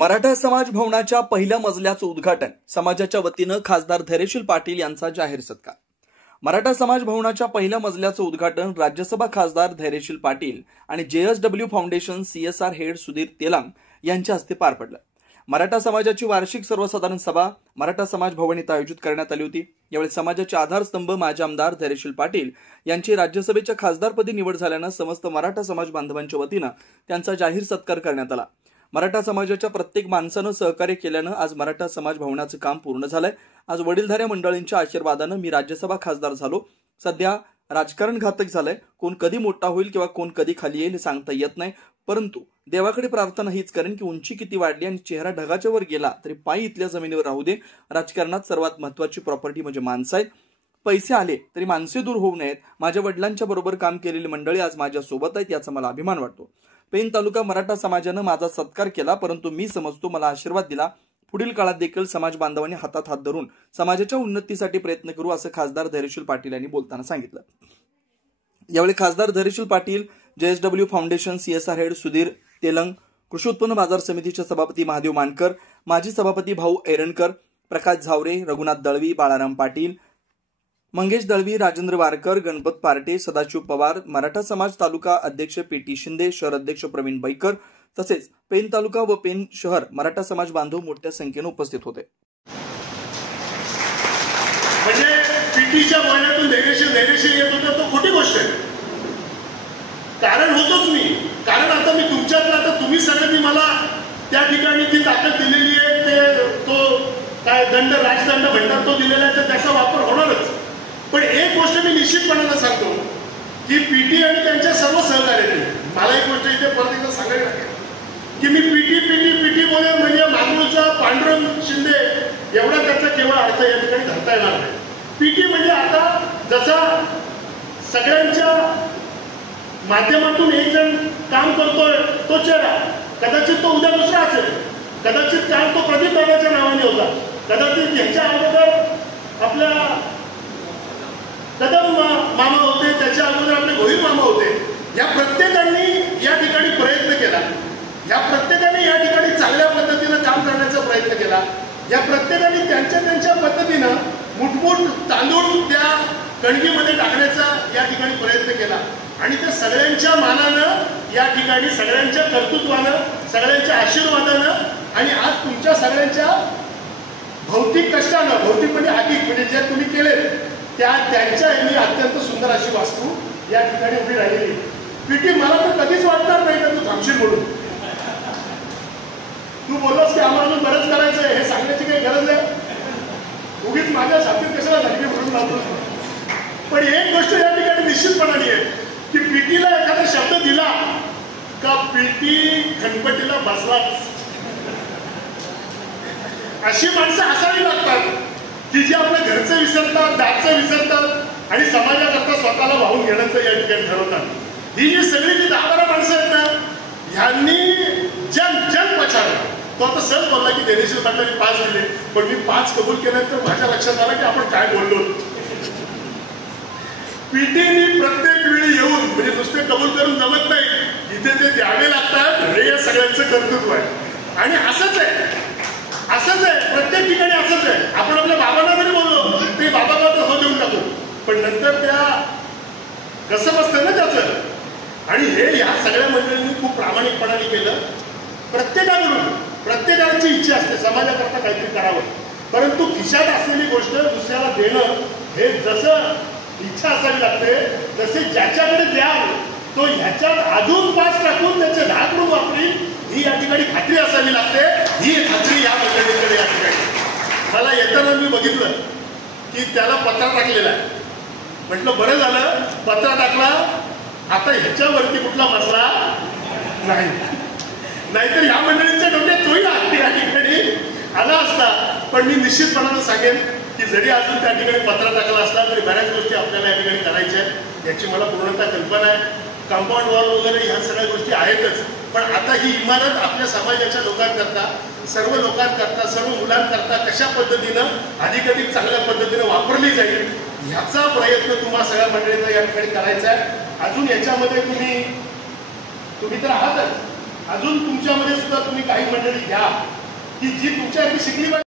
मराठा समाज भवनाच्या पहिल्या मजल्याचं उद्घाटन समाजाच्या वतीनं खासदार धैर्यशील पाटील यांचा जाहीर सत्कार। मराठा समाज भवनाच्या पहिल्या मजल्याचं उद्घाटन राज्यसभा खासदार धैर्यशील पाटील आणि JSW foundation CSR head Sudhir Telang यांच्या हस्ते पार पडलं। मराठा समाजाची वार्षिक सर्वसाधारण सभा मराठा समाज भवन इथं आयोजित करण्यात आली होती। यावेळी समाजाचे आधारस्तंभ माजी आमदार धैर्यशील पाटील यांची राज्यसभेच्या खासदारपदी निवड झाल्यानं समस्त मराठा समाज बांधवांच्या वतीनं त्यांचा जाहीर सत्कार करण्यात आला। मराठा समाजाच्या प्रत्येक माणसानं सहकार्य केल्यानं आज मराठा समाज भवनाचं काम पूर्ण झालंय। आज वडीलधाऱ्या मंडळींच्या आशीर्वादानं मी राज्यसभा खासदार झालो। सध्या राजकारण घातक झालंय, कोण कधी मोठा होईल किंवा कोण कधी खाली येईल हे सांगता येत नाही, परंतु देवाकडे प्रार्थना हीच करेन की उंची किती वाढली आणि चेहरा ढगाच्या वर गेला तरी पाय इथल्या जमिनीवर राहू दे। राजकारणात सर्वात महत्त्वाची प्रॉपर्टी म्हणजे माणसं आहेत। पैसे आले तरी माणसे दूर होऊ नयेत। माझ्या वडिलांच्या बरोबर काम केलेली मंडळी आज माझ्या सोबत आहेत, याचा मला अभिमान वाटतो। पेन तालुका मराठा समाजानं माझा सत्कार केला, परंतु मी समजतो मला आशीर्वाद दिला। पुढील काळात देखील समाज बांधवांनी हातात हात धरून समाजाच्या उन्नतीसाठी प्रयत्न करू, असं खासदार धैर्यशील पाटील यांनी बोलताना सांगितलं। यावेळी खासदार Dhairyashil Patil, JSW foundation CSR head Sudhir Telang, कृषी उत्पन्न बाजार समितीचे सभापती महादेव मानकर, माजी सभापती भाऊ एरणकर, प्रकाश झावरे, रघुनाथ दळवी, बाळाराम पाटील, मंगेश दळवी, राजेंद्र वारकर, गणपत पार्टे, सदाशिव पवार, मराठा समाज तालुका अध्यक्ष PT शिंदे, शहर अध्यक्ष प्रवीण बैकर तसेच पेन तालुका व पेन शहर मराठा समाज बांधव मोठ्या संख्येने उपस्थित होते। म्हणजे पीटीच्या वयातून धैर्यशील येत होता तो खोटी गोष्ट आहे। कारण होतोच मी, कारण आता मी तुमच्यातला, आता तुम्ही सगळ्यांनी मला त्या ठिकाणी ती ताकद दिलेली आहे, ते तो काय राजदंड भंडार तो दिलेला आहे, तर त्याचा वापर होणारच। पण एक गोष्ट मी निश्चितपणाने सांगतो की पीटी आणि त्यांच्या सर्व सहकार्यांनी मला एक गोष्ट इथे परत एकदा सांगायला लागेल की मी पीटी बोले म्हणजे मागूचा पांडुरंग शिंदे एवढा त्याचा केवळ अर्थ या ठिकाणी धरता येणार नाही। पीटी म्हणजे आता जसा सगळ्यांच्या माध्यमातून एक जण काम करतोय तो चेहरा, कदाचित तो उद्या दुसरा असेल, कदाचित काल तो प्रदीप दादाच्या नावाने होता, कदाचित ह्याच्या अगोदर आपल्या कदम मामा होते, त्याच्या अगोदर आपले गोहिल मामा होते। या प्रत्येकाने या ठिकाणी प्रयत्न केला, या प्रत्येकाने या ठिकाणी चांगल्या पद्धतीनं काम करण्याचा प्रयत्न केला, या प्रत्येकाने त्यांच्या पद्धतीनं मुठमुठ तांदूळ त्या कणगीमध्ये टाकण्याचा या ठिकाणी प्रयत्न केला आणि त्या सगळ्यांच्या मानानं या ठिकाणी सगळ्यांच्या कर्तृत्वानं, सगळ्यांच्या आशीर्वादानं आणि आज तुमच्या सगळ्यांच्या भौतिक कष्टानं, भौतिक म्हणजे अधिक म्हणजे जे तुम्ही केले त्यांच्या यांनी अत्यंत सुंदर अशी वास्तू या ठिकाणी उभी राहिलेली। पीटी मला तर कधीच वाटणार नाही का तू थांबशील म्हणून। तू बोललास की आम्हाला बरंच करायचं आहे, हे सांगण्याची काही गरज आहे, उगीच माझ्या छातीत कशाला धडके भरून लावतो। पण एक गोष्ट या ठिकाणी निश्चितपणाने आहे की पीटीला एखादा शब्द दिला का पीटी खनपटीला बसलाच। अशी माणसं असावी लागतात की जी आपल्या घरचं विसरतात, दारचं विसरतात आणि समाजाकरता स्वतःला वाहून घेण्याचं या ठिकाणी ठरवतात। ही जी सगळी जी 10-12 माणसं आहेत ना, ह्यांनी जन पछाडला। तो आता सहज बोलला की धैर्यशील पाटलांनी 5 दिले, पण मी 5 कबूल केल्यानंतर माझ्या लक्षात आलं की आपण काय बोललो। पीटीने प्रत्येक वेळी येऊन म्हणजे नुसते कबूल करून जमत नाही, इथे ते द्यावे लागतात, हे या सगळ्यांचं कर्तृत्व आहे। आणि असंच आहे प्रत्येक ठिकाणी असंच आहे। आपण आपल्या बाबांना जरी बोललो ते बाबा हो देऊन टाकू, पण नंतर त्या कसं बसतं ना त्याचं। आणि हे या सगळ्या मंडळींनी खूप प्रामाणिकपणाने केलं। प्रत्येकाची इच्छा असते समाजाकरता काहीतरी करावं, परंतु खिशात असलेली गोष्ट दुसऱ्याला देणं हे जसं इच्छा असावी लागते, तसे ज्याच्याकडे द्याल तो ह्याच्यात अजून 5 टाकून त्याचे 10 करून वापरील, ही या ठिकाणी खात्री असावी लागते। ही खात्री या मंडळीकडे या ठिकाणी मला येताना मी बघितलं की त्याला पत्रा टाकलेला आहे। म्हटलं बरं झालं पत्रा टाकला, आता ह्याच्यावरती कुठला मसला नाही, नाहीतर या मंडळींच्या डोक्यात तोही या ठिकाणी आला असता। पण मी निश्चितपणानं सांगेन की जरी अजून त्या ठिकाणी पत्रा टाकला असला तरी बऱ्याच गोष्टी आपल्याला या ठिकाणी करायच्या आहेत, याची मला पूर्णतः कल्पना आहे। कंपाऊंड वॉल वगैरे ह्या सगळ्या गोष्टी आहेतच, पण आता ही इमारत आपल्या समाजाच्या लोकांकरता, सर्व लोकांकरता, सर्व मुलांकरता कशा पद्धतीनं अधिकाधिक चांगल्या पद्धतीनं वापरली जाईल ह्याचा प्रयत्न तुम्हा सगळ्या मंडळींना या ठिकाणी करायचा आहे। अजून याच्यामध्ये तुम्ही तर आहातच, अजून तुमच्यामध्ये सुद्धा तुम्ही काही मंडळी घ्या की जी तुमच्यासाठी शिकली पाहिजे.